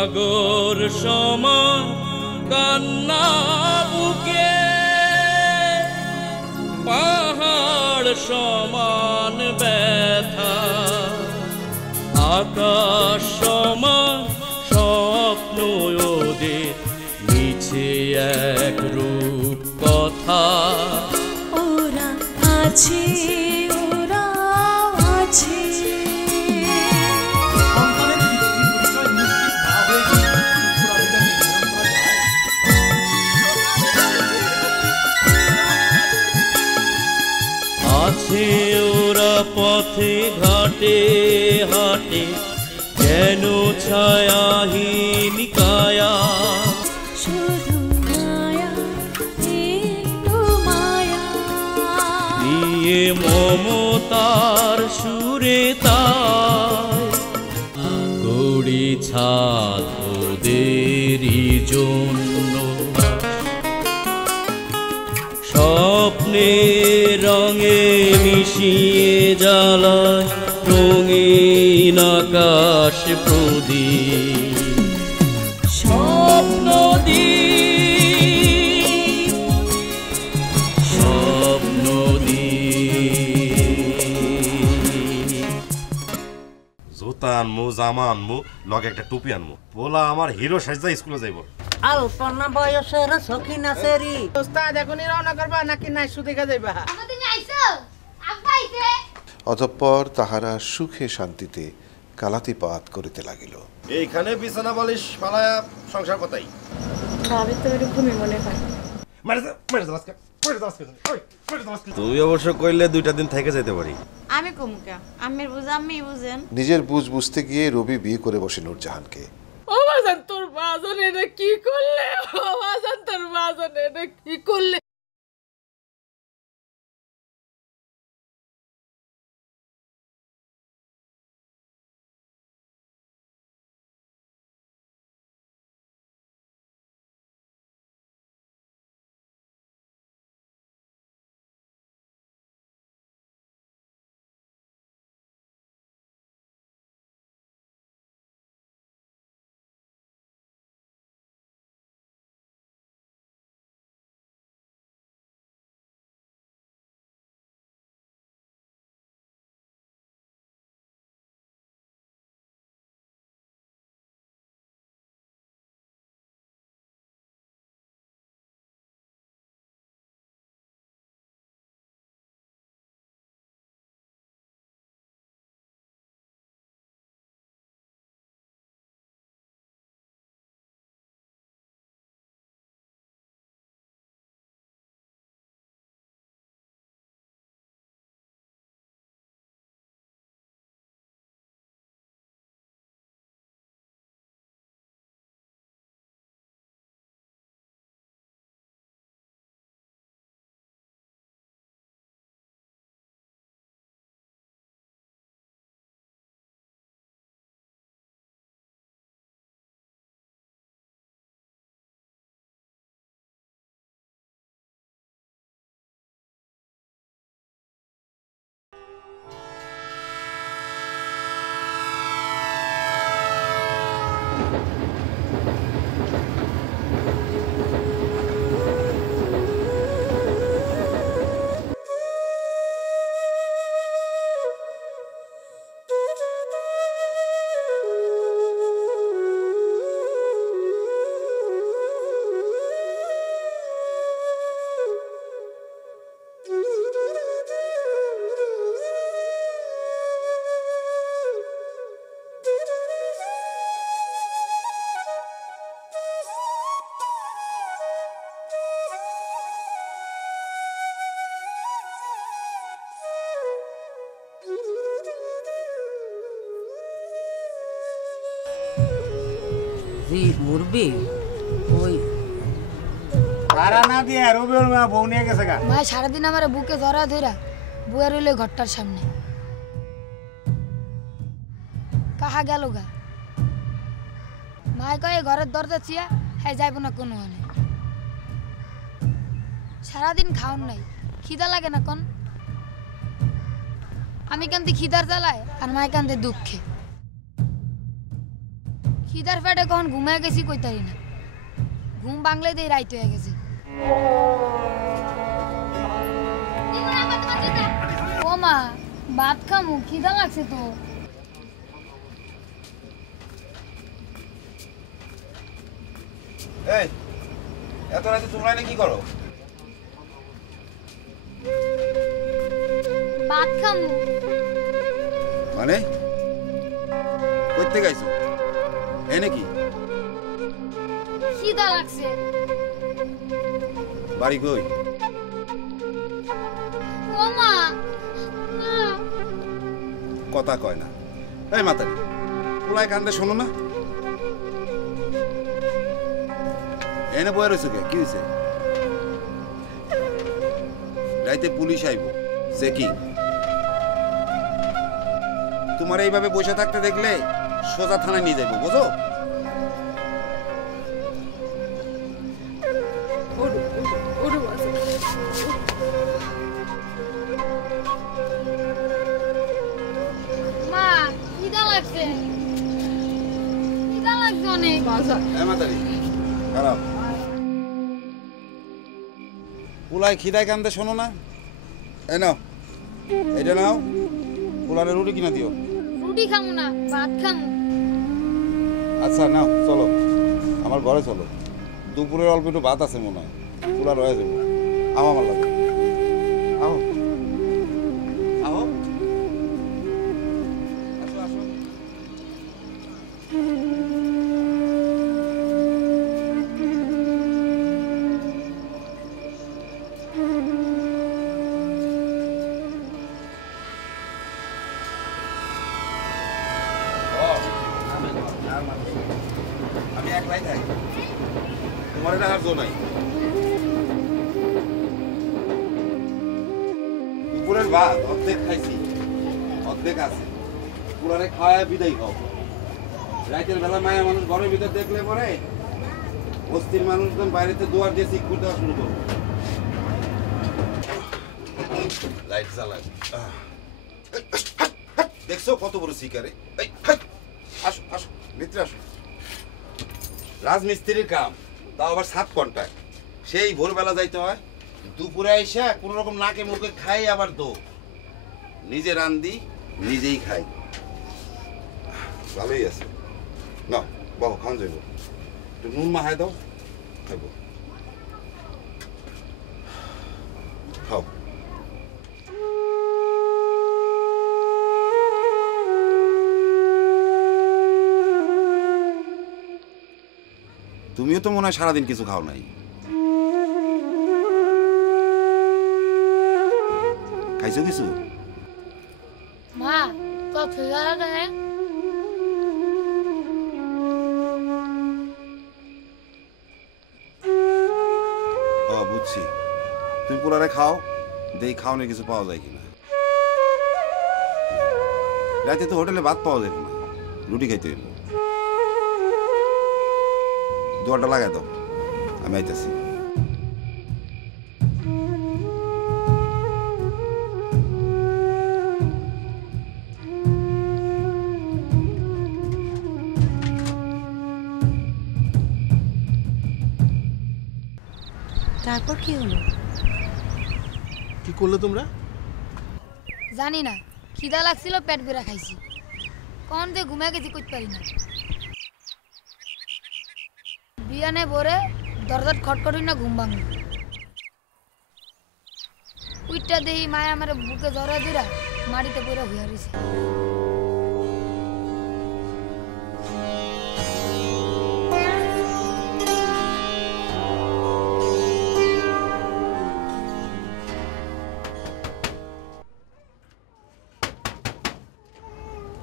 সাগর সমান কান্না বুকে পাহাড় সমান ব্যথা আকাশ সমান স্বপ্ন ওদের মিছে এক রূপ কথা ওরা আছে ওরা আছে আছে ওরা পথে ঘাটে হাটে যেন ছায়াহীন কায়া শুধু মায়া একটু মায়া নিয়ে মমতার সুরে তাই গড়ি ছাদ ওদেরই জন্য স্বপ্নের রঙে মিশিয়ে জ্বালায় রঙিন আকাশ প্রদীপ স্বপ্ন দ্বীপ স্বপ্ন জুতা আনমু জামা আনমু লগে একটা টুপি আনমু বলা আমার হিরো সাজদা স্কুলে যাইব আলপনা বয়সের সখিন আছে রে ওস্তাদ এখনই রওনা করবা নাকি নাই সুদিকে যাইবা আমাদের আইছো আব্বা আইছে অতঃপর তাহারা সুখে শান্তিতে কালাতিপাত করিতে লাগিল। এইখানে বিছানা বালিশ ফালায়া সংসার কথাই ভাবি তো এরকমই মনে হয়। তুই অবশ্য কইলে 2টা দিন থেকে যেতে পারি। আমি কমুকা আম্মের বুঝ আম্মি বুঝেন। নিজের বুঝ বুঝতে গিয়ে রবি বিয়ে করে বসে নূরজাহানকে। ও বাজান তোর বাজান এটা কি করলে ও বাজান তোর বাজান এটা কি করলে মুরবি ওই ভাড়া না দিয়ে রবির মা বউ নিয়ে গেছে গা মা সারাদিন আমার বুকে ধরা ধরা বুয়া রইল ঘরটার সামনে কাহা গেল গা মায় কয়ে ঘরের দরজা চিয়া হ্যাঁ যাইব না কোনো মানে সারাদিন খাওন নাই খিদা লাগে না কোন আমি কান্দি খিদার জ্বালায় আর মায় কান্দে দুঃখে খিদার পেটে কখন ঘুমায় গেছি কইতারি না ঘুম বাংলায় দিয়ে রাইত হয়ে গেছে ও মা ভাত খামু খিদা লাগছে তো এই এত রাতে তোমরা কি করো ভাত খামু মানে কইতে গাইছো এই নাকি খিদা লাগছে বাড়ি কই ও মা কথা কয় না এই মাতারি পোলায় কান্দে শোনো না এনে বয়ে রয়েছে কি হয়েছে রাইতে পুলিশ আইব চেকিং তোমার এইভাবে বসে থাকতে দেখলে সোজা থানায় নিয়ে যাইব বুঝো মা খিদা লাগছে অনেক খারাপ পোলায় খিদায় কান্দে শোনো না এই নাও এটা নাও পোলারে রুটি কিনা দিও রুটি খামু না ভাত খামু আচ্ছা নাও চলো আমার ঘরে চলো দুপুরের অল্প একটু ভাত আছে মনে হয় পোলা রয়ে যাবে আমার লাগে আও আও আসো আসো আমি একলাই থাকি তোমার এটা আর জো নাই দুপুরের ভাত অর্ধেক খাইছি অর্ধেক আছে পুরারে খাওয়ায় বিদায় খাও রাতের বেলা মায়া মানুষ ঘরের ভিতর দেখলে পরে বস্তির মানুষজন বাইরেতে দুয়ার দিয়ে সিক করে দেওয়া শুরু করো লাইট জ্বালায় দেখছো কত বড় শিকারে আসো আসো ভিতরে আসো রাজমিস্ত্রির কাম তাও আবার 7 কন্টাক্ট সেই ভোরবেলা যাইতে হয় দুপুরে এসে কোন রকম নাকে মুখে খাই আবার দো নিজে রান্দি নিজেই খাই ভালোই আছে না বাবু খান যাইব একটু নুন মাহাই দাও খাইব খাও তুমিও তো মনে হয় সারাদিন কিছু খাও নাই খাইছো কিছু মা তো ফিগারা দেয় ও বুঝছি তুমি পোলারে খাও দেই খাওয়ানোর কিছু পাওয়া যায় কিনা রাতে তো হোটেলে ভাত পাওয়া যাবে না রুটি খাইতে হইল দোয়ারটা লাগাই দাও আমি আইতেছি তারপর কি হলো? কি করলে তোমরা? জানি না, খিদা লাগছিল পেট ভরা খাইছি। কোন দে ঘুমায় গেছি কইতে পারি না। বিয়ানে ভরে দরজাত খটখটি না ঘুম ভাঙল। উইটা দেই মায়া আমার বুকে জড়া দিরা মাটিতে পড়ে হইয়া রইছে।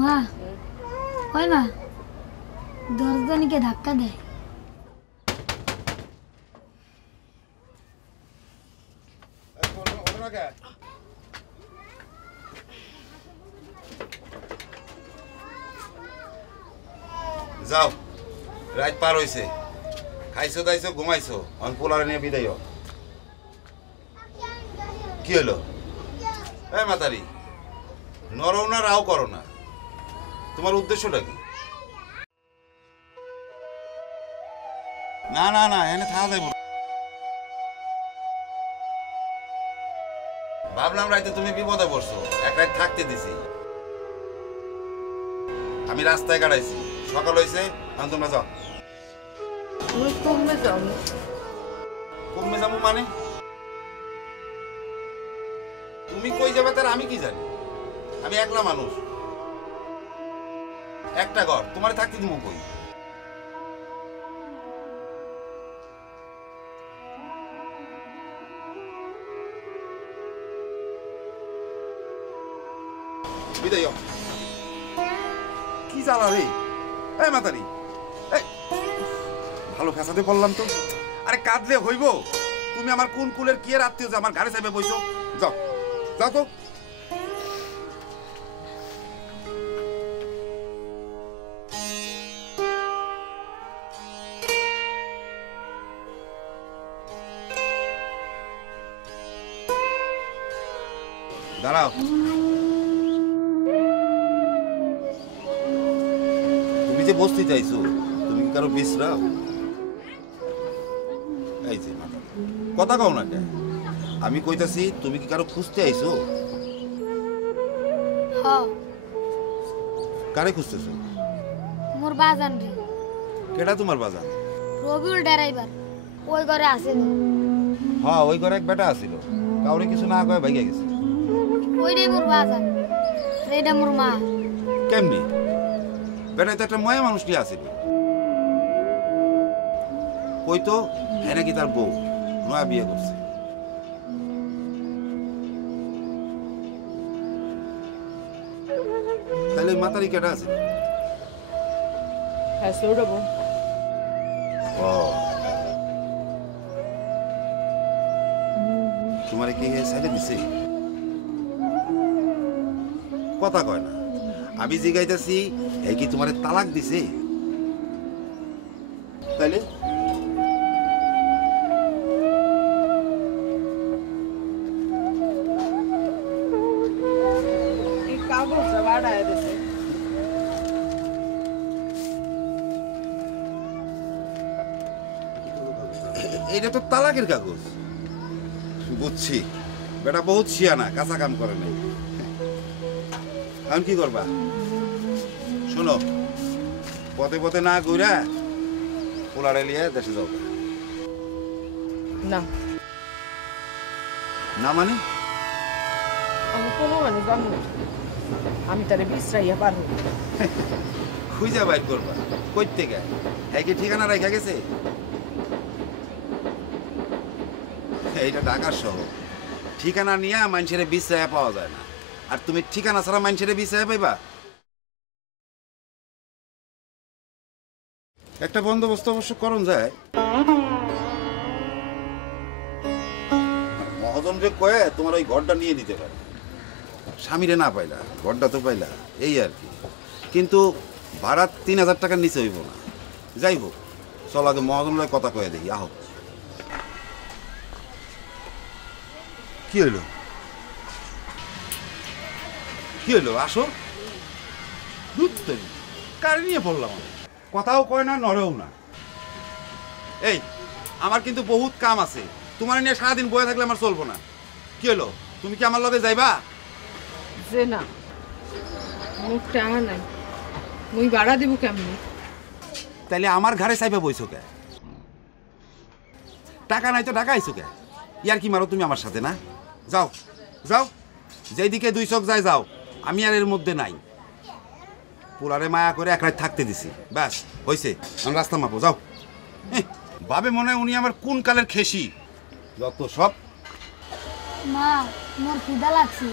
মা, ওই মা, দরজানিকে ধাক্কা দেয়। যাও, রাত পার হইছে, খাইছো দাইছো ঘুমাইছো, অন পোলারে নিয়ে বিদায় হও। কি হলো? এই মাতারি, নরও না রাও করো না, তোমার উদ্দেশ্যটা কি? না না না, এনে থাকা যাইব না। ভাবলাম রাইতে তুমি বিপদে পড়ছো, এক রাত থাকতে দিছি। আমি রাস্তায় কাটাইছি, সকাল হয়েছে, এখন তোমরা যাও। কমবে যাও। কমবে যাবো মানে? তুমি কই যাবে তার আমি কি জানি? আমি একলা মানুষ, একটা ঘর, তোমার থাকতে দিব কই? বিদায় হও। কি জ্বালা রে এই মাতারি, ভালো ফেসাতে বললাম তো। আরে কাঁদলে হইব? তুমি আমার কোন কুলের কি এর আত্মীয় যে আমার ঘরে চাইবে বইছো? যাও যাও তো। দাঁড়াও, তুমি যে বসতে চাইছো, তুমি কি কারো বিশ্রাও? এই যে কথা কও না কে? আমি কইতাছি তুমি কি কারো খুঁজতে আইছো? হ্যাঁ। কারে খুঁজতেছো? মোর বাজান রে। কেডা তোমার বাজান? রবিউল ড্রাইভার, ওই ঘরে আছে। হ্যাঁ, ওই ঘরে এক বেটা আছিল, কাউরে কিছু না কয়ে ভাইগা গেছে। ওইটাই মোর বাজান, সেইটা মোর মা। কেমনি? বেটা তো একটা ময়া মানুষ নিয়ে আছিল। কই তো হ্যাঁ নাকি তার বউ নয়া বিয়ে করছে। তাহলে মাতারি কেটা আছে? হ্যাঁ সৌরভ। ও তোমার কি সাইডে দিছে? কথা কয় না। আমি জিগাইতেছি এই কি তোমার তালাক দিছে? তাইলে এই কাগজটা বাড়ায় দিছে। এইটা তো তালাকের কাগজ। বুঝছি, বেটা বহুত শিয়ানা, কাঁচা কাম করে নাই। এখন কি করবা? শোনো, পথে পথে না ঘুরা পোলারে লিয়ে দেশে যাও। না না মানে? আমি কোনো মানে জানি না, আমি তারে বিশ্রাইয়া পারবো। খুঁজা বাইর করবা। কই থেকে? হ্যাঁ কি ঠিকানা রেখা গেছে? এইটা ঢাকার শহর, ঠিকানা নিয়ে মানুষের বিশ্রায় পাওয়া যায় না। আর তুমি ঠিকানা ছাড়া মানুষের বিশ্রায় পাইবা? একটা বন্দোবস্ত অবশ্য করণ যায়। মহাজনরে কয়ে তোমার ওই ঘরটা নিয়ে নিতে পারে। স্বামীরে না পাইলা, ঘরটা তো পাইলা, এই আর কি। কিন্তু ভাড়া 3000 টাকার নিচে হইব না। যাই হোক, চল আগে মহাজনের কথা কয়ে দেখি। আহ, কি হইল? কি হইল? আসো। কারে নিয়ে পড়লাম? কথাও কয় না, নড়েও না। এই, আমার কিন্তু বহুত কাম আছে, তোমার নিয়ে সারাদিন বয়ে থাকলে আমার চলবো না। কি হলো? তুমি কি আমার লগে যাইবা? যে না, মুখ টাঙা নাই, মুই ভাড়া দিব কেমনি? তাইলে আমার ঘরে চাইবে বইছো কে? টাকা নাই তো টাকা আইছো কে? ইয়ার কি মারো তুমি আমার সাথে? না যাও যাও, যেদিকে দুই চোখ যায় যাও, আমি আর এর মধ্যে নাই। পোলারে মায়া করে এক রাত থাকতে দিছি, ব্যাস হইছে। আমি রাস্তা মাপো, যাও। ভাবে মনে হয় উনি আমার কোন কালের খেসি, যত সব। মা, মোর খিদা লাগছে।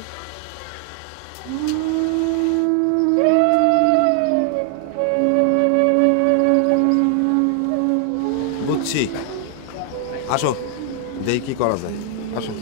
বুঝছি, আসো দেখি কি করা যায়। আসো।